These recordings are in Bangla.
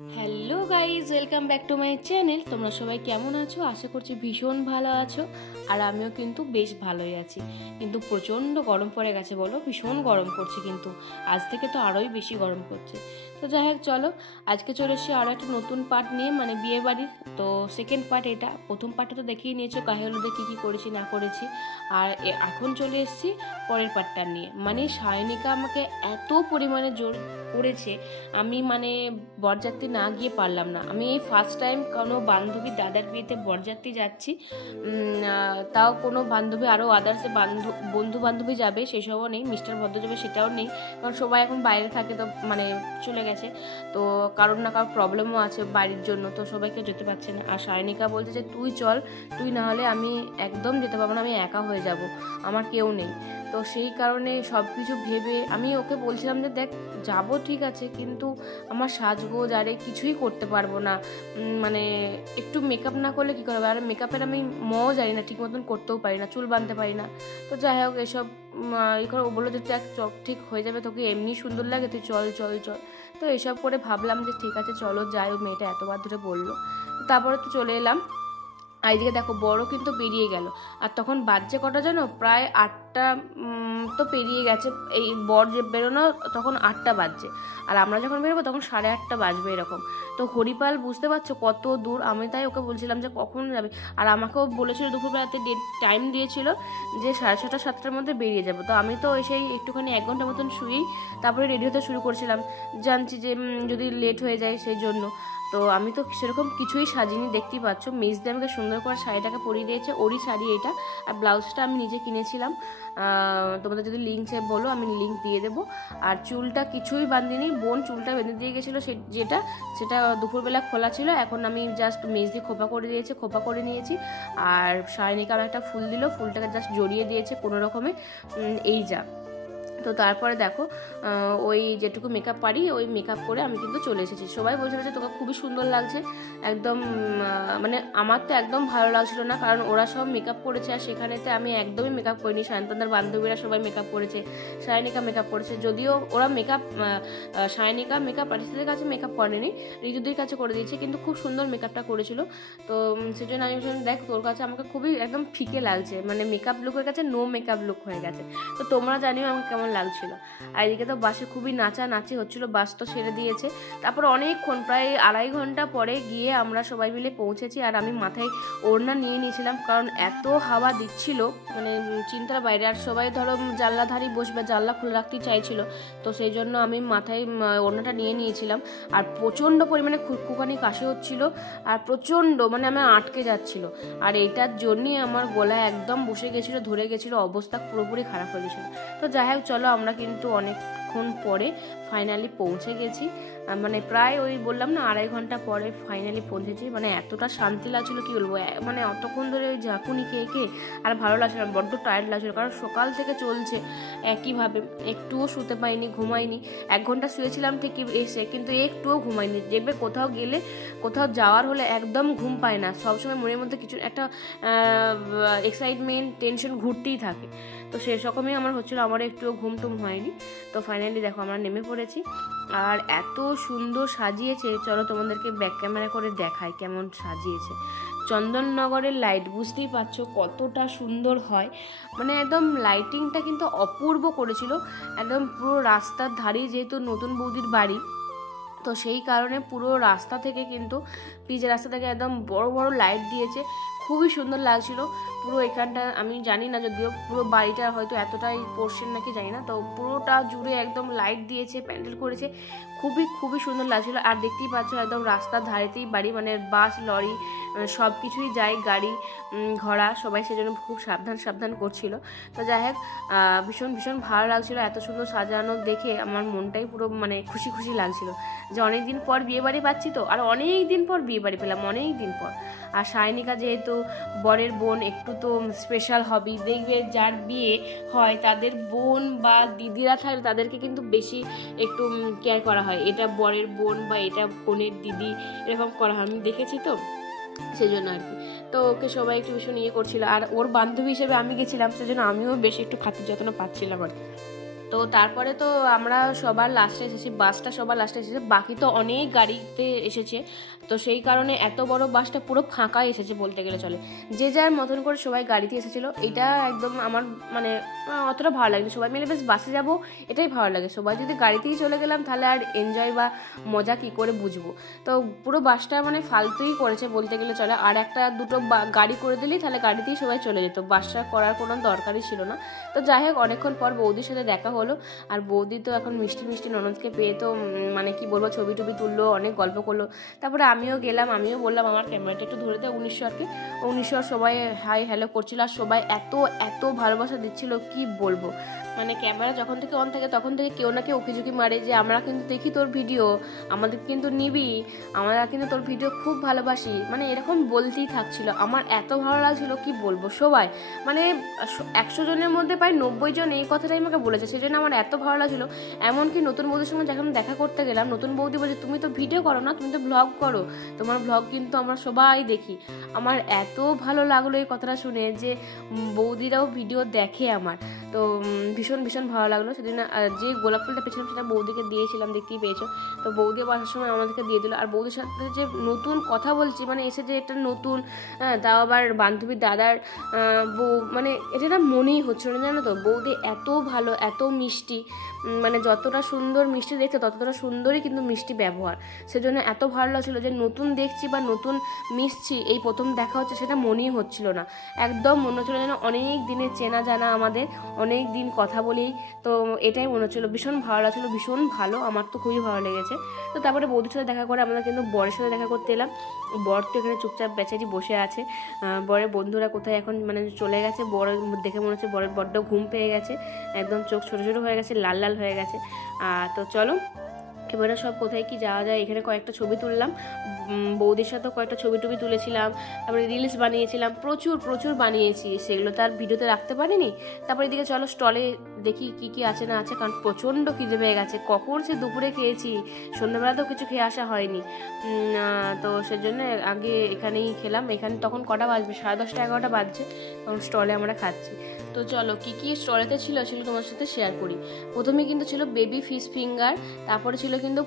Hello guys, welcome back to my channel. তোমরা সবাই কেমন আছো? আশা করছি ভীষণ ভালো আছো। আর আমিও কিন্তু বেশ ভালোই আছি। কিন্তু প্রচণ্ড গরম পড়ে গেছে, বলো, ভীষণ গরম পড়ছে। কিন্তু আজ থেকে তো আরোই বেশি গরম পড়ছে। তো যাই হোক, চলো আজকে চলে এসেছি আরও একটা নতুন পার্ট নিয়ে, মানে বিয়ে বাড়ির। তো সেকেন্ড পার্ট এটা। প্রথম পার্টটা তো দেখিয়ে নিয়েছো গায়ে হলুদে কী কী করেছি না করেছি। আর এখন চলে এসেছি পরের পার্টটা নিয়ে। মানে সায়নিকা আমাকে এত পরিমাণে জোর করেছে, আমি মানে বরযাত্রী না গিয়ে পারলাম না। আমি এই ফার্স্ট টাইম কোনো বান্ধবী দাদার বিয়েতে বরযাত্রী যাচ্ছি। তাও কোনো বান্ধবী, আরও আদার্সে বন্ধু বান্ধবী যাবে সেসবও নেই, মিস্টার ভদ্র যাবে সেটাও নেই, কারণ সবাই এখন বাইরে থাকে, তো মানে চলে গেছে। তো কারোর না কারোর প্রবলেমও আছে বাড়ির জন্য, তো সবাইকে যেতে পারছে না। আর সায়নিকা বলছে যে তুই চল, তুই না হলে আমি একদম যেতে পারবো না, আমি একা হয়ে যাব, আমার কেউ নেই। তো সেই কারণে সব কিছু ভেবে আমি ওকে বলছিলাম যে দেখ, যাবো ঠিক আছে, কিন্তু আমার সাজগোজ আরে কিছুই করতে পারবো না, মানে একটু মেকআপ না করলে কী করবে। আর মেকআপের আমি জানি না, ঠিক মতন করতেও পারি না, চুল বাঁধতে পারি না। তো যাই হোক, এসব ও বললো যে দেখ চোখ ঠিক হয়ে যাবে, তোকে এমনি সুন্দর লাগে, তুই চল চল চল। তো এসব করে ভাবলাম যে ঠিক আছে চলো যাই, ও মেয়েটা এতবার ধরে বললো। তারপরে তো চলে এলাম। আর এদিকে দেখো বড় কিন্তু পেরিয়ে গেল। আর তখন বাজছে কটা জানো? প্রায় 8টা তো পেরিয়ে গেছে। এই বর যে বেরোনো তখন 8টা বাজছে, আর আমরা যখন বেরোবো তখন 8:30 বাজবে এরকম। তো হরিপাল বুঝতে পারছো কত দূর। আমি তাই ওকে বলছিলাম যে কখন যাবে, আর আমাকেও বলেছিল দুপুরবেলাতে টাইম দিয়েছিল যে 6:30 7টার মধ্যে বেরিয়ে যাবো। তো আমি তো সেই একটুখানি 1 ঘন্টা মতন শুয়েই তারপরে রেডি হতে শুরু করছিলাম, জানছি যে যদি লেট হয়ে যায় সেই জন্য। তো আমি তো সেরকম কিছুই সাজিনি, দেখতেই পাচ্ছ। মেজদি আমাকে সুন্দর করে শাড়িটাকে পরিয়ে দিয়েছে, ওরই শাড়ি এটা। আর ব্লাউজটা আমি নিজে কিনেছিলাম। তোমাদের যদি লিঙ্ক চাই বলো, আমি লিঙ্ক দিয়ে দেবো। আর চুলটা কিছুই বাঁধিনি, বোন চুলটা বেঁধে দিয়ে গেছিলো, সেটা দুপুরবেলা খোলা ছিল। এখন আমি জাস্ট মেজদি খোপা করে দিয়েছে, খোপা করে নিয়েছি। আর সায়নিকা একটা ফুল দিল, ফুলটাকে জাস্ট জড়িয়ে দিয়েছে কোনো রকমে। এই যা। তো তারপরে দেখো, ওই যেটুকু মেকআপ পারি ওই মেকআপ করে আমি কিন্তু চলে এসেছি। সবাই বলছিল যে তোকে খুবই সুন্দর লাগছে একদম, মানে আমার তো একদম ভালো লাগছিল না, কারণ ওরা সব মেকআপ করেছে আর সেখানেতে আমি একদমই মেকআপ করিনি। সায়ন্তনদার বান্ধবীরা সবাই মেকআপ করেছে, সায়নিকা মেকআপ করেছে, যদিও ওরা সায়নিকা মেকআপ আর্টিস্টদের কাছে মেকআপ করেনি, ঋতুদের কাছে করে দিয়েছে, কিন্তু খুব সুন্দর মেকআপটা করেছিল। তো সেই জন্য আমি দেখ তোর কাছে আমাকে খুবই একদম ফিকে লাগছে, মানে মেকআপ লুকের কাছে নো মেকআপ লুক হয়ে গেছে। তো তোমরা জানিও আমাকে কেমন লাগছিল। আর এদিকে তো বাসে খুবই নাচানাচি হচ্ছিল, বাস তো ছেড়ে দিয়েছে। তারপর অনেকক্ষণ, প্রায় 2.5 ঘন্টা পরে গিয়ে আমরা সবাই মিলে পৌঁছেছি। আর আমি মাথায় ওড়না নিয়ে নিয়েছিলাম, কারণ এত হাওয়া দিচ্ছিল, মানে চিন্তার বাইরে। আর সবাই ধরো জানলাধারী বসবে, জানলা খুলে রাখতেই চাইছিল, তো সেই জন্য আমি মাথায় ওড়নাটা নিয়ে নিয়েছিলাম। আর প্রচণ্ড পরিমাণে খুকুখানি কাশি হচ্ছিল, আর প্রচণ্ড মানে আমার আটকে যাচ্ছিল। আর এইটার জন্যই আমার গলা একদম বসে গেছিলো, ধরে গেছিলো, অবস্থা পুরোপুরি খারাপ হয়ে গেছিলো। তো যাই হোক চলো, আমরা কিন্তু অনেকক্ষণ পরে ফাইনালি পৌঁছে গেছি। মানে প্রায় ওই বললাম না 2.5 ঘন্টা পরে ফাইনালি পৌঁছেছি। মানে এতটা শান্তি লাগছিলো কি বলবো, মানে অতক্ষণ ধরে ওই ঝাঁকুনি খেয়ে আর ভালো লাগছিল না, বড্ড টায়ার্ড লাগছিলো, কারণ সকাল থেকে চলছে একইভাবে। একটুও শুতে পাইনি, ঘুমাইনি। 1 ঘন্টা শুয়েছিলাম ঠিকই এসে, কিন্তু একটুও ঘুমাইনি। দেখবে কোথাও গেলে, কোথাও যাওয়ার হলে একদম ঘুম পায় না, সবসময় মনের মধ্যে কিছু একটা এক্সাইটমেন্ট, টেনশন ঘুরতেই থাকে। তো সেরকমই আমার হচ্ছিলো, আমার একটুও ঘুম টুম হয়নি। তো ফাইনালি দেখো আমরা নেমে পড়েছি। আর এত সুন্দর সাজিয়েছে, চলো তোমাদেরকে ব্যাক ক্যামেরা করে দেখাই কেমন সাজিয়েছে। চন্দননগরের লাইট বুঝতেই পারছো কতটা সুন্দর হয়, মানে একদম লাইটিংটা কিন্তু অপূর্ব করেছিল। একদম পুরো রাস্তার ধারেই, যেহেতু নতুন বৌদির বাড়ি, তো সেই কারণে পুরো রাস্তা থেকে কিন্তু পিচ রাস্তা থেকে একদম বড় বড় লাইট দিয়েছে, খুবই সুন্দর লাগছিল। পুরো এখানটা আমি জানি না, যদিও পুরো বাড়িটা হয়তো এতটাই পোর্শন নাকি জানি না, তো পুরোটা জুড়ে একদম লাইট দিয়েছে, প্যান্ডেল করেছে, খুবই খুবই সুন্দর লাগছিল। আর দেখতেই পাচ্ছ একদম রাস্তার ধারেতেই বাড়ি, মানে বাস লরি সব কিছুই যায়, গাড়ি ঘোড়া সবাই সেজন্য খুব সাবধান করছিল। তো যাই হোক, ভীষণ ভীষণ ভালো লাগছিল, এত সুন্দর সাজানো দেখে আমার মনটাই পুরো মানে খুশি খুশি লাগছিল, যে অনেক দিন পর বিয়ে বাড়ি পাচ্ছি। তো আর অনেক দিন পর বিয়ে বাড়ি পেলাম, অনেক দিন পর। আর সায়নিকা যেহেতু বরের বোন, একটু তো স্পেশাল হবেই। দেখবে যার বিয়ে হয় তাদের বোন বা দিদিরা থাকলে তাদেরকে কিন্তু বেশি একটু কেয়ার করা হয়, এটা বরের বোন বা এটা বোনের দিদি এরকম করা হয়, আমি দেখেছি তো সেই জন্য আর কি। তো ওকে সবাই একটু ভীষণ করছিল। আর ওর বান্ধবী হিসেবে আমি গেছিলাম, সেজন্য আমিও বেশ একটু খাতির যত্ন পাচ্ছিলাম আর কি। তো তারপরে তো আমরা সবার লাস্টে এসেছি, বাসটা সবার লাস্টে এসেছে, বাকি তো অনেক গাড়িতে এসেছে। তো সেই কারণে এত বড় বাসটা পুরো ফাঁকাই এসেছে বলতে গেলে চলে, যে যার মতন করে সবাই গাড়িতে এসেছিলো। এটা একদম আমার মানে অতটা ভালো লাগলো, সবাই মিলে বেশ বাসে যাব এটাই ভালো লাগে। সবাই যদি গাড়িতেই চলে গেলাম তাহলে আর এনজয় বা মজা কী করে বুঝবো। তো পুরো বাসটা মানে ফালতুই করেছে বলতে গেলে চলে, আর একটা দুটো গাড়ি করে দিলেই তাহলে গাড়িতেই সবাই চলে যেত, বাসটা করার কোনো দরকারই ছিল না। তো যাই হোক, অনেকক্ষণ পর বৌদির সাথে দেখা হলো, আর বৌদি তো এখন মিষ্টি মিষ্টি ননদকে পেয়ে তো মানে কি বলবো, ছবি টবি তুললো, অনেক গল্প করলো। তারপরে আমিও গেলাম, আমিও বললাম আমার ক্যামেরাটা একটু ধরে দেয় 1900-কে। 1900 সবাই হাই হ্যালো করছিল, আর সবাই এত এত ভালোবাসা দিচ্ছিল কি বলবো। মানে ক্যামেরা যখন থেকে অন থাকে তখন থেকে কেউ না কেউ উকিঝুঁকি মারে যে আমরা কিন্তু দেখি তোর ভিডিও, আমাদের কিন্তু নিবি, আমরা কিন্তু তোর ভিডিও খুব ভালোবাসি, মানে এরকম বলতেই থাকছিল। আমার এত ভালো লাগছিল কি বলবো, সবাই মানে 100 জনের মধ্যে প্রায় 90 জন এই কথাটাই আমাকে বলেছে, সেই জন্য আমার এত ভালো লাগছিলো। এমনকি নতুন বৌদির সঙ্গে যখন দেখা করতে গেলাম, নতুন বৌদি বলছে তুমি তো ভিডিও করো না, তুমি তো ব্লগ করো, তোমার ব্লগ কিন্তু আমরা সবাই দেখি। আমার এত ভালো লাগলো এই কথাটা শুনে যে বৌদিরাও ভিডিও দেখে আমার, তো ভীষণ ভীষণ ভালো লাগলো। সেদিন যে গোলাপ ফুলটা পেয়েছিলাম সেটা বৌদিকে দিয়েছিলাম, দেখতেই পেয়েছো। তো বৌদি আবার আসার সময় আমাদেরকে দিয়ে দিল, আর বৌদির সাথে যে নতুন কথা বলছি, মানে এসে যে একটা নতুন তাও আবার বান্ধবীর দাদার বউ, মানে এটা না মনেই হচ্ছিল না, জানো তো। বৌদি এত ভালো, এত মিষ্টি, মানে যতটা সুন্দর মিষ্টি দেখতে ততটা সুন্দরই কিন্তু মিষ্টি ব্যবহার। সেজন্য এত ভালো লাগছিলো যে নতুন দেখছি বা নতুন মিশছি, এই প্রথম দেখা হচ্ছে, সেটা মনেই হচ্ছিল না। একদম মনে হচ্ছিলো যেন অনেক দিনের চেনা জানা, আমাদের অনেক দিন কথা বলি, তো এটাই মনে হচ্ছিলো। ভীষণ ভালো লাগছিলো, ভীষণ ভালো, আমার তো খুবই ভালো লেগেছে। তো তারপরে বৌদির সাথে দেখা করে আমরা কিন্তু বরের সাথে দেখা করতে এলাম। বর তো এখানে চুপচাপ বেচারি বসে আছে, বরের বন্ধুরা কোথায় এখন মানে চলে গেছে। বর দেখে মনে হচ্ছে বরের বড্ড ঘুম পেয়ে গেছে, একদম চোখ ছোটো ছোটো হয়ে গেছে, লাল লাল হয়ে গেছে। তো চলো এবারে সব কোথায় কি যাওয়া যায়। এখানে কয়েকটা ছবি তুললাম, বৌদির সাথেও কয়েকটা ছবি টবি তুলেছিলাম, তারপরে রিলস বানিয়েছিলাম, প্রচুর প্রচুর বানিয়েছি, সেগুলো তার ভিডিওতে রাখতে পারিনি। তারপরে এদিকে চলো স্টলে দেখি কি কি আছে না আছে, কারণ প্রচণ্ড খিদে পেয়ে গেছে, কখন সে দুপুরে খেয়েছি, সন্ধ্যাবেলাতেও কিছু খেয়ে আসা হয়নি। তো সেজন্য আগে এখানেই খেলাম। এখানে তখন কটা বাজবে, 10:30 11টা বাজছে, তখন স্টলে আমরা খাচ্ছি। তো চলো কী কী স্টলেতে ছিল সেগুলো তোমার সাথে শেয়ার করি। প্রথমে কিন্তু ছিল বেবি ফিশ ফিঙ্গার, তারপরে ছিল কিন্তু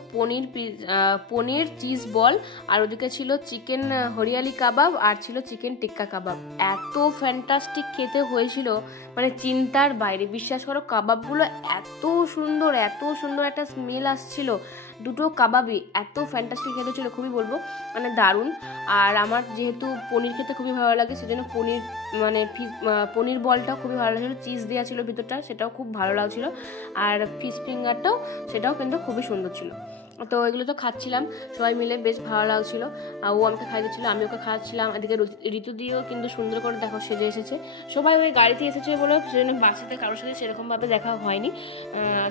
পনির চিজ বল, আর ওদিকে ছিল চিকেন হরিয়ালি কাবাব, আর ছিল চিকেন টিক্কা কাবাব। এত ফ্যান্টাস্টিক খেতে হয়েছিল, মানে চিন্তার বাইরে। বিশ্বাস করো কাবাবগুলো এত সুন্দর একটা স্মেল আসছিল, দুটো কাবাবই এত ফ্যান্টাস্টিক খেতে ছিল, খুবই বলবো মানে দারুণ। আর আমার যেহেতু পনির খেতে খুবই ভালো লাগে, সেজন্য পনির বলটাও খুবই ভালো লাগছিলো, চিজ দেওয়া ছিল ভিতরটা, সেটাও খুব ভালো লাগছিলো। আর ফিশ ফিঙ্গারটাও সেটাও কিন্তু খুবই সুন্দর ছিল। তো এগুলো তো খাচ্ছিলাম সবাই মিলে, বেশ ভালো লাগছিলো। ও আমাকে খাই দিচ্ছিলো, আমি ওকে খাওয়াচ্ছিলাম। এদিকে ঋতু দিয়েও কিন্তু সুন্দর করে দেখো সেজে এসেছে। সবাই ওই গাড়িতে এসেছে বলে সেজন্য বাচ্চাদের কারোর সাথে সেরকমভাবে দেখা হয়নি।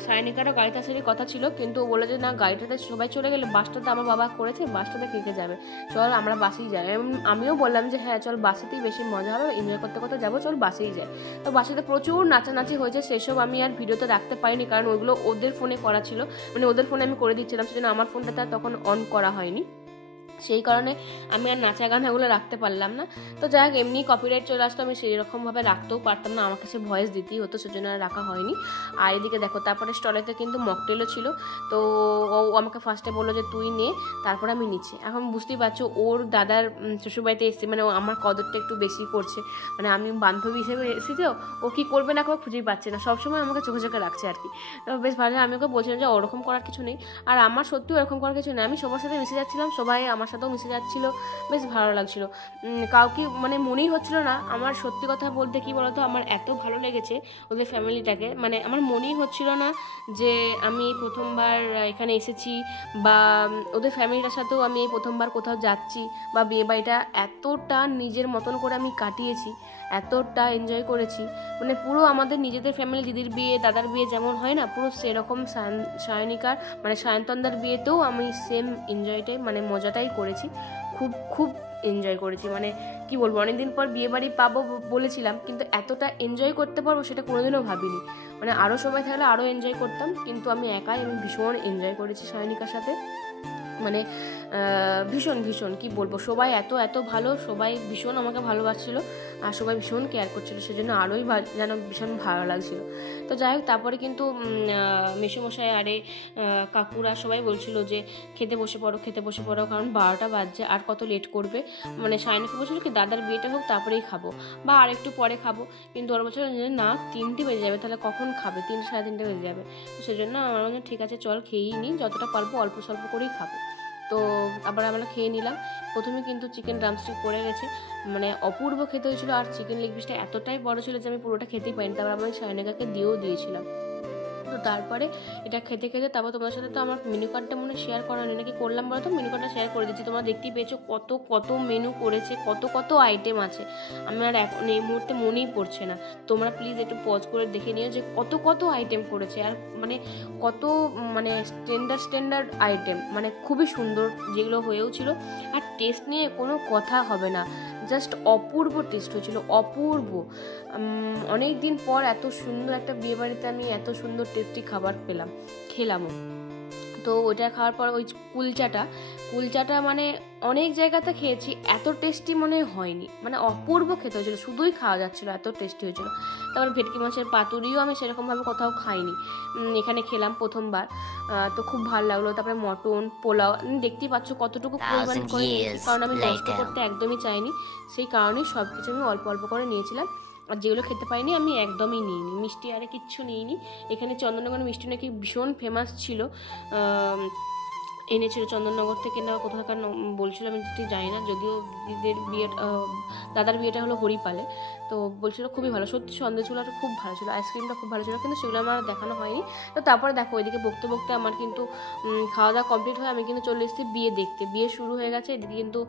সায়নিকারও গাড়িতে আসারই কথা ছিল, কিন্তু ও বলে যে না, গাড়িটাতে সবাই চলে গেলে বাসটাতে আমার বাবা করেছে, বাসটাতে কে যাবে, চল আমরা বাসেই যাই। আমিও বললাম যে হ্যাঁ চল, বাসেতেই বেশি মজা হবে, এনজয় করতে করতে যাবো, চল বাসেই যাই। তো বাসেতে প্রচুর নাচানাচি হয়েছে, সেসব আমি আর ভিডিওতে রাখতে পারিনি, কারণ ওইগুলো ওদের ফোনে করা ছিল, মানে ওদের ফোনে আমি করে দিচ্ছিলাম, সেজন্য আমার ফোনটাতে আর তখন অন করা হয়নি, সেই কারণে আমি আর নাচা গানাগুলো রাখতে পারলাম না। তো যাই হোক, এমনি কপিরাইট চলে আসতো, আমি সেই রকমভাবে রাখতেও পারতাম না, আমাকে সে ভয়েস দিতেই হতো, সেজন্য আর রাখা হয়নি। আর এদিকে দেখো তারপরে স্টলেতে কিন্তু মকটেলও ছিল। তো ও আমাকে ফার্স্টে বললো যে তুই নে, তারপরে আমি নিচ্ছি। এখন বুঝতেই পারছো ওর দাদার শ্বশুরবাড়িতে এসেছি, মানে ও আমার কদরটা একটু বেশি করছে, মানে আমি বান্ধবী হিসেবে এসেছি, তো ও কী করবে না কেউ খুঁজেই পাচ্ছে না, সবসময় আমাকে চোখে চোখে রাখছে আর কি। তো বেশ ভালো, আমি ওকে বলছিলাম যে ওরকম করার কিছু নেই, আর আমার সত্যিও ওরকম করার কিছু নেই, আমি সবার সাথে মিশে যাচ্ছিলাম, সবাই আমার সাথেও মিশে যাচ্ছিলো, বেশ ভালো লাগছিলো। কাউকে মানে মনেই হচ্ছিল না, আমার সত্যি কথা বলতে কি বলতো, আমার এত ভালো লেগেছে ওদের ফ্যামিলিটাকে, মানে আমার মনেই হচ্ছিল না যে আমি এই প্রথমবার এখানে এসেছি, বা ওদের ফ্যামিলিটার সাথেও আমি এই প্রথমবার কোথাও যাচ্ছি, বা বিয়ে বাড়িটা এতটা নিজের মতন করে আমি কাটিয়েছি, এতটা এনজয় করেছি, মানে পুরো আমাদের নিজেদের ফ্যামিলি, দিদির বিয়ে দাদার বিয়ে যেমন হয় না, পুরো সেরকম সায়নিকার মানে সায়ন্তনদার বিয়েতেও আমি সেম এনজয়টাই মানে মজাটাই করেছি, খুব খুব এনজয় করেছি। মানে কি বলবো, অনেকদিন পর বিয়ে বাড়ি পাবো বলেছিলাম, কিন্তু এতটা এনজয় করতে পারবো সেটা কোনোদিনও ভাবিনি, মানে আরও সময় থাকলে আরও এনজয় করতাম, কিন্তু আমি একাই আমি ভীষণ এনজয় করেছি সায়নিকার সাথে, মানে ভীষণ ভীষণ কি বলবো, সবাই এত এত ভালো, সবাই ভীষণ আমাকে ভালোবাসছিল আর সবাই ভীষণ কেয়ার করছিল, সেজন্য আরোই যেন ভীষণ ভালো লাগছিল। তো যাই হোক, তারপরে কিন্তু মেসোমশাই আরে কাকুরা সবাই বলছিল যে খেতে বসে পড়ো, কারণ 12টা বাজছে, আর কত লেট করবে। মানে সায়নাকে বলছিল কি দাদার বিয়েটা হোক তারপরেই খাবো, বা আর একটু পরে খাবো, কিন্তু ওরা বলছিল না 3টে বেজে যাবে, তাহলে কখন খাবে, 3 সাড়ে 3টে বেজে যাবে। তো সেজন্য আমার মনে ঠিক আছে চল খেয়েই নিই, যতটা পারবো অল্প স্বল্প করেই খাবো। তো আবার আমরা খেয়ে নিলাম। প্রথমে কিন্তু চিকেন ড্রামস্টিক পড়ে গেছে, মানে অপূর্ব খেতে হয়েছিল, আর চিকেন লেগ পিসটা এতটাই বড় ছিল যে আমি পুরোটা খেতেই পারিনি, তারপর আমি সায়নাকাকে দিয়েও দিয়েছিলাম। তো তারপরে এটা খেতে খেতে তারপর তোমাদের সাথে তো আমার মেনু কার্ডটা মনে শেয়ার করা নেই, নাকি করলাম বলো তো, মেনু কার্ডটা শেয়ার করে দিচ্ছি। তোমরা দেখতেই পেয়েছো কত কত মেনু করেছে, কত কত আইটেম আছে, আমার এখন এই মুহূর্তে মনেই পড়ছে না। তোমরা প্লিজ একটু পজ করে দেখে নিও যে কত কত আইটেম করেছে, আর মানে কত মানে স্ট্যান্ডার্ড আইটেম, মানে খুবই সুন্দর যেগুলো হয়েও ছিল। আর টেস্ট নিয়ে কোনো কথা হবে না, জাস্ট অপূর্ব টেস্ট হয়েছিল, অপূর্ব। অনেক দিন পর এত সুন্দর একটা বিয়েবাড়িতে আমি এত সুন্দর টেস্টি খাবার খেলামও। তো ওইটা খাওয়ার পর ওই কুলচাটা মানে অনেক জায়গাতে খেয়েছি, এত টেস্টি মনে হয়নি, মানে অপূর্ব খেতে হয়েছিল, শুধুই খাওয়া যাচ্ছিলো, এত টেস্টি হয়েছিল। তারপর ভেটকি মাছের পাতুরিও আমি সেরকমভাবে কোথাও খাইনি, এখানে খেলাম প্রথমবার, তো খুব ভালো লাগলো। তারপরে মটন পোলাও, দেখতেই পাচ্ছ কতটুকু পরিমাণ করে নিয়েছি, কারণ আমি নষ্ট করতে একদমই চাইনি, সেই কারণেই সব কিছু আমি অল্প অল্প করে নিয়েছিলাম। আর যেগুলো খেতে পারিনি আমি একদমই নিইনি, মিষ্টি আরে কিচ্ছু নিইনি। এখানে চন্দননগরের মিষ্টি নাকি ভীষণ ফেমাস ছিল, এনেছিল চন্দননগর থেকে না কোথাকার বলছিল, আমি ঠিক জানি না, যদিও দাদার বিয়েটা হলো হরিপালে, তো বলছিল খুবই ভালো, সত্যি সন্দেশগুলোটা খুব ভালো ছিল, আইসক্রিমটা খুব ভালো ছিল, কিন্তু সেগুলো আমার দেখানো হয়নি। তো তারপরে দেখো এদিকে বকতে বকতে আমার কিন্তু খাওয়া দাওয়া কমপ্লিট হয়ে আমি কিন্তু চলে এসেছি বিয়ে দেখতে, বিয়ে শুরু হয়ে গেছে। এদিকে কিন্তু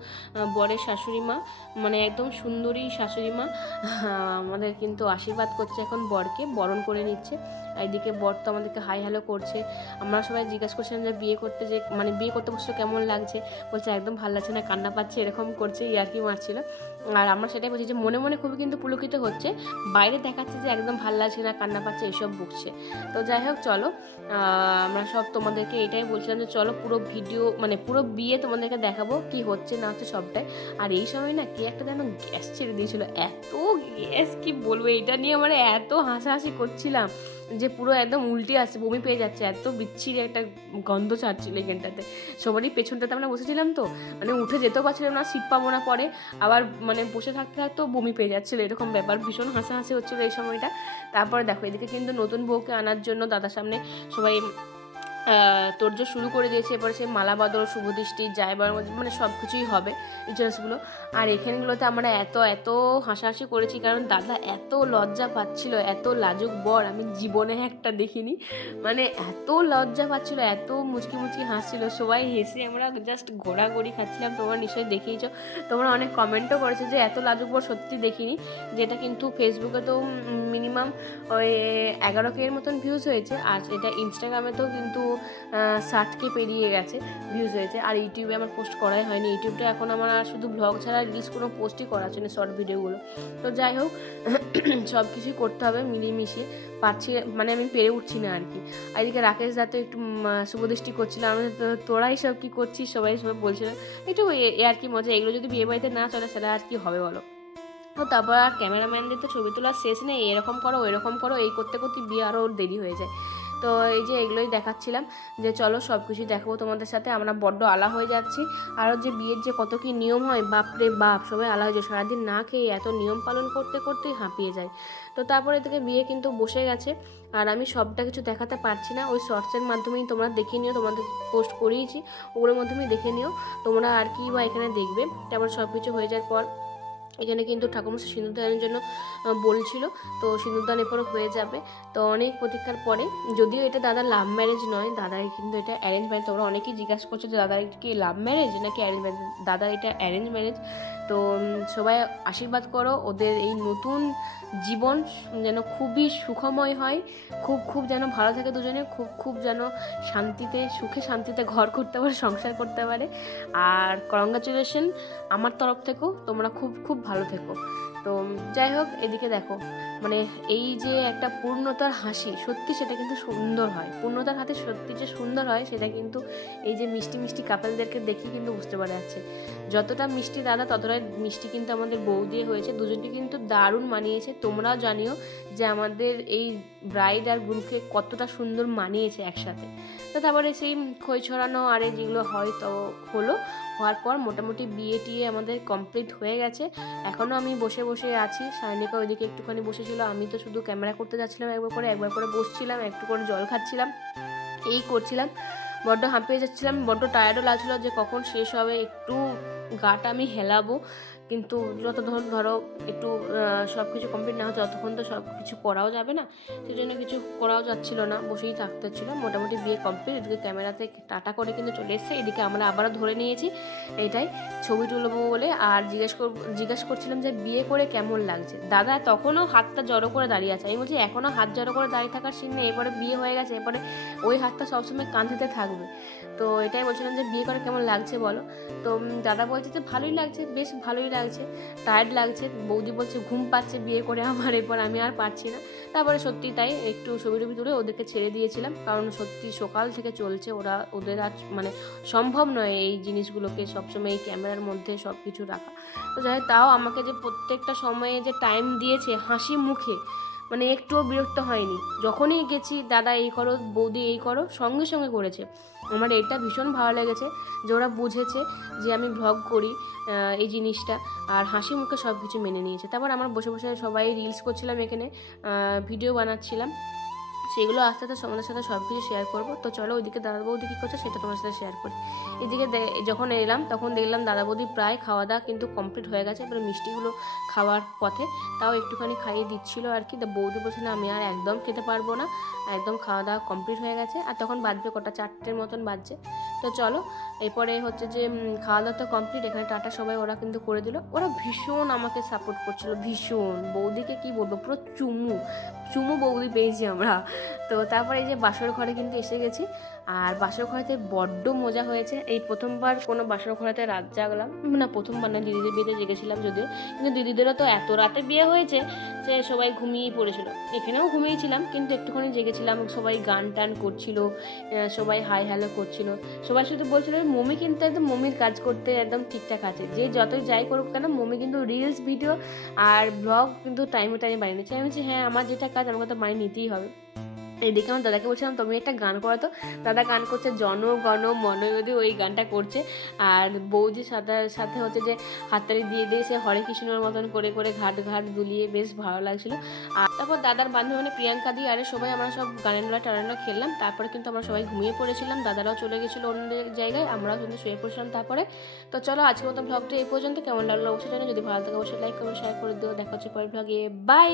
বরের শাশুড়ি মা, মানে একদম সুন্দরী শাশুড়ি মা আমাদের কিন্তু আশীর্বাদ করছে, এখন বরকে বরণ করে নিচ্ছে। এদিকে বর তো আমাদেরকে হাই হ্যালো করছে, আমরা সবাই জিজ্ঞাসা করছিলাম যে বিয়ে করতে বসলো কেমন লাগছে, বলছে একদম ভালো লাগছে না, কান্না পাচ্ছে, এরকম করছে, ইয়ার্কি মারছিল। আর আমরা সেটাই বলছি যে মনে মনে খুবই কিন্তু পুলকিত হচ্ছে, বাইরে দেখাচ্ছে যে একদম ভালো লাগছে না, কান্না পাচ্ছে, এসব বকছে। তো যাই হোক চলো, আমরা সব তোমাদেরকে এটাই বলছিলাম যে চলো পুরো ভিডিও মানে পুরো বিয়ে তোমাদেরকে দেখাবো কি হচ্ছে না হচ্ছে সবটাই। আর এই সময় না কে একটা যেন গ্যাস ছেড়ে দিয়েছিল, এত গ্যাস কি বলবো, এটা নিয়ে আমরা এত হাসাহাসি করছিলাম যে পুরো একদম উল্টে আসছে, বমি পেয়ে যাচ্ছে, এত বিচ্ছিরি একটা গন্ধ ছাড়ছিল এখানটাতে। সবারই পেছনটাতে আমরা বসেছিলাম, তো মানে উঠে যেতেও পারছিলাম না, সিট পাবো না পরে, আবার মানে বসে থাকতে থাকতেও বমি পেয়ে যাচ্ছিলো, এরকম ব্যাপার, ভীষণ হাসাহাসি হচ্ছিলো এই সময়টা। তারপরে দেখো এদিকে কিন্তু নতুন বউকে আনার জন্য দাদার সামনে সবাই তোড়জোড় শুরু করে দিয়েছে। এরপরে সেই মালা বদল, শুভদৃষ্টি, যাইবার মানে সব কিছুই হবে রিচুয়ালসগুলো। আর এখানগুলোতে আমরা এত এত হাসাহাসি করেছি, কারণ দাদা এত লজ্জা পাচ্ছিল, এত লাজুক বর আমি জীবনে একটা দেখিনি, মানে এত লজ্জা পাচ্ছিল, এত মুচকি মুচকি হাসছিল, সবাই হেসে আমরা জাস্ট ঘোরাঘুরি খাচ্ছিলাম। তোমরা নিশ্চয়ই দেখিয়েছো, তোমরা অনেক কমেন্টও করেছো যে এত লাজুক বর সত্যি দেখিনি, যেটা কিন্তু ফেসবুকে তো মিনিমাম ওই 11K এর মতন ভিউজ হয়েছে, আর এটা ইনস্টাগ্রামেতেও কিন্তু 60K পেরিয়ে গেছে ভিউজ হয়েছে। আর ইউটিউবে আমার পোস্ট করাই হয়নি, ইউটিউবটা এখন আমার আর শুধু ব্লগ ছাড়া রিলস কোনো পোস্টই করা আছে না, শর্ট ভিডিওগুলো। তো যাই হোক সব কিছুই করতে হবে মিলিয়ে পারছি, মানে আমি পেরে উঠছি না আর কি। আর এদিকে রাকেশ দা তো একটু শুভদৃষ্টি করছিলাম, আমি তোরাই সব কী করছিস, সবাই বলছিল একটু আর কি মজা, এগুলো যদি বিয়ে বাড়িতে না চলে সেটা আর কি হবে বলো। তো তারপর আর ক্যামেরাম্যানদের তো ছবি তোলার শেষ নেই, এরকম করো এরকম করো, এই করতে করতে বিয়ে আরও দেরি হয়ে যায়। তো এই যে এগুলোই দেখাচ্ছিলাম যে চলো সব কিছুই দেখাবো তোমাদের সাথে। আমরা বড্ড আলা হয়ে যাচ্ছি, আরও যে বিয়ের যে কত কী নিয়ম হয়, বাপরে বাপ, সবাই আলা হয়ে যায়, সারাদিন না খেয়ে এত নিয়ম পালন করতে করতেই হাঁপিয়ে যায়। তো তারপরে থেকে বিয়ে কিন্তু বসে গেছে, আর আমি সবটা কিছু দেখাতে পারছি না, ওই শর্টসের মাধ্যমেই তোমরা দেখে নিও, তোমাদের পোস্ট করিয়েছি ওগুলোর মাধ্যমেই দেখে নিও তোমরা আর কি বা এখানে দেখবে। তারপর সব কিছু হয়ে যাওয়ার পর এখানে কিন্তু ঠাকুরমশাই সিঁদুরদানের জন্য বলছিল, তো সিঁদুরদান এরপরে হয়ে যাবে। তো অনেক প্রতীক্ষার পরে, যদিও এটা দাদার লাভ ম্যারেজ নয়, দাদার কিন্তু এটা অ্যারেঞ্জ ম্যারেজ। তোমরা অনেকেই জিজ্ঞাসা করছো যে দাদার কি লাভ ম্যারেজ নাকি অ্যারেঞ্জ ম্যারেজ, দাদার এটা অ্যারেঞ্জ ম্যারেজ। তো সবাই আশীর্বাদ করো, ওদের এই নতুন জীবন যেন খুবই সুখময় হয়, খুব যেন ভালো থাকে দুজনে, খুব যেন শান্তিতে সুখে শান্তিতে ঘর করতে পারে, সংসার করতে পারে। আর কংগ্রাচুলেশন আমার তরফ থেকেও, তোমরা খুব ভালো থেকো। তো যাই হোক, এদিকে দেখো মানে এই যে একটা পূর্ণতার হাসি, সত্যি সেটা কিন্তু সুন্দর হয়। পূর্ণতার হাতে সত্যি যে সুন্দর হয় সেটা কিন্তু এই যে মিষ্টি মিষ্টি কাপলদেরকে দেখি কিন্তু বুঝতে পারা যাচ্ছে। যতটা মিষ্টি দাদা ততটাই মিষ্টি কিন্তু আমাদের বউ দিয়ে হয়েছে। দুজনকে কিন্তু দারুণ মানিয়েছে। তোমরাও জানিও যে আমাদের এই ব্রাইড আর গ্রুমকে কতটা সুন্দর মানিয়েছে একসাথে। তো তারপরে সেই খই ছড়ানো আরে যেগুলো হয় তো হওয়ার পর মোটামুটি বিয়ে টিয়ে আমাদের কমপ্লিট হয়ে গেছে। এখনও আমি বসে বসে আছি, সায়নিকা ওইদিকে একটুখানি বসেছিল, আমি তো শুধু ক্যামেরা করতে যাচ্ছিলাম, একবার করে বসছিলাম, একটু করে জল খাচ্ছিলাম, এই করছিলাম। বড্ড হাঁপিয়ে যাচ্ছিলাম, বড্ড টায়ার্ডও লাগছিলো যে কখন শেষ হবে, একটু গাটা আমি হেলাবো, কিন্তু যতক্ষণ ধরো একটু সব কিছু কমপ্লিট না হচ্ছে ততক্ষণ তো সব কিছু করাও যাবে না, সেই জন্য কিছু করাও যাচ্ছিল না, বসেই থাকতে হচ্ছিল। মোটামুটি বিয়ে কমপ্লিট। এদিকে ক্যামেরাতে টাটা করে কিন্তু চলে এসছে। এদিকে আমরা আবারও ধরে নিয়েছি এটাই ছবি তুলবো বলে। আর জিজ্ঞেস করছিলাম যে বিয়ে করে কেমন লাগছে। দাদা তখনও হাতটা জড়ো করে দাঁড়িয়ে আছে। আমি বলছি এখনও হাত জড়ো করে দাঁড়িয়ে থাকার সিন নেই, এরপরে বিয়ে হয়ে গেছে, এরপরে ওই হাতটা সবসময় কাঁধেতে থাকবে। তো এটাই বলছিলাম যে বিয়ে করে কেমন লাগছে বলো। তো দাদা বলছে যে ভালোই লাগছে, বেশ ভালোই লাগছে, টায়ার্ড লাগছে। বৌদি বলছে ঘুম পাচ্ছে বিয়ে করে আমার, এরপর আমি আর পারছি না। তারপরে সত্যি তাই একটু ছবি টবি তুলে ওদেরকে ছেড়ে দিয়েছিলাম, কারণ সত্যি সকাল থেকে চলছে, ওদের আর মানে সম্ভব নয় এই জিনিসগুলোকে সবসময় এই ক্যামেরার মধ্যে সব কিছু রাখা। তো যাই হোক, তাও আমাকে যে প্রত্যেকটা সময়ে যে টাইম দিয়েছে হাসি মুখে, মানে একটুও বিরক্ত হয়নি। যখনই গেছি দাদা এই করো, বৌদি এই করো, সঙ্গে সঙ্গে করেছে। আমার এটা ভীষণ ভালো লেগেছে যে ওরা বুঝেছে যে আমি ভ্লগ করি এই জিনিসটা, আর হাসি মুখে সব কিছু মেনে নিয়েছে। তারপর আমরা বসে বসে সবাই রিলস করছিলাম, এখানে ভিডিও বানাচ্ছিলাম, সেগুলো আস্তে আস্তে তোমাদের সাথে সব কিছু শেয়ার করবো। তো চলো ওইদিকে দাদা বৌদি কী করছে সেটা তোমার সাথে শেয়ার করি। এদিকে যখন এলাম তখন দেখলাম দাদা বৌদি প্রায় খাওয়া দাওয়া কিন্তু কমপ্লিট হয়ে গেছে, এবার মিষ্টিগুলো খাওয়ার পথে, তাও একটুখানি খাইয়ে দিচ্ছিলো আর কি। বৌদি বলছে না আমি আর একদম খেতে পারবো না, একদম খাওয়া দাওয়া কমপ্লিট হয়ে গেছে। আর তখন বাজবে কটা, 4টের মতন বাজছে। তো চলো এরপরে হচ্ছে যে খাওয়া দাওয়া তো কমপ্লিট, এখানে টাটা সবাই ওরা কিন্তু করে দিল। ওরা ভীষণ আমাকে সাপোর্ট করছিল, ভীষণ। বৌদিকে কি বলবো, পুরো চুমু বৌদি পেয়েছি আমরা। তো তারপরে এই যে বাসর ঘরে কিন্তু এসে গেছি, আর বাসর ঘরেতে বড্ড মজা হয়েছে। এই প্রথমবার কোনো বাসর ঘরেতে রাত জাগলাম না, প্রথমবার না, দিদিদের বিয়েতে জেগেছিলাম যদিও, কিন্তু দিদিদেরও তো এত রাতে বিয়ে হয়েছে যে সবাই ঘুমিয়েই পড়েছিল। এখানেও ঘুমিয়েছিলাম কিন্তু একটুখানি জেগেছিলাম। সবাই গান টান করছিল, সবাই হাই হ্যালো করছিল, সবাই শুধু বলছিল মমি কিন্তু একদম মমির কাজ করতে একদম ঠিকঠাক আছে, যে যতই যাই করুক কেন মমি কিন্তু রিলস ভিডিও আর ব্লগ কিন্তু টাইমে বানিয়ে নিচ্ছে। আমি বলছি হ্যাঁ আমার যেটা কাজ আমাকে তো বানিয়ে নিতেই হবে। এদিকে আমার দাদাকে বলছিলাম তুমি একটা গান করো তো, দাদা গান করছে জন গণ মনোযোগী, ওই গানটা করছে। আর বৌদির সাথে হচ্ছে যে হাততালি দিয়ে দিয়ে সে হরে কৃষ্ণর মতন করে করে ঘাট দুলিয়ে বেশ ভালো লাগছিল। আর তারপর দাদার বান্ধবী মানে প্রিয়াঙ্কা দি আরে সবাই আমরা সব গানেনলা টানেনলা খেললাম। তারপরে কিন্তু আমরা সবাই ঘুমিয়ে পড়েছিলাম, দাদারাও চলে গেছিলো অন্য জায়গায়, আমরাও কিন্তু শুয়ে পড়ছিলাম তারপরে। তো চলো আজকের মতো ব্লগটা এই পর্যন্ত। কেমন লাগলো অবশ্যই জানো, যদি ভালো থাকে অবশ্যই লাইক করো, শেয়ার করে দিও। দেখা হচ্ছে পরের ব্লগে, বাই।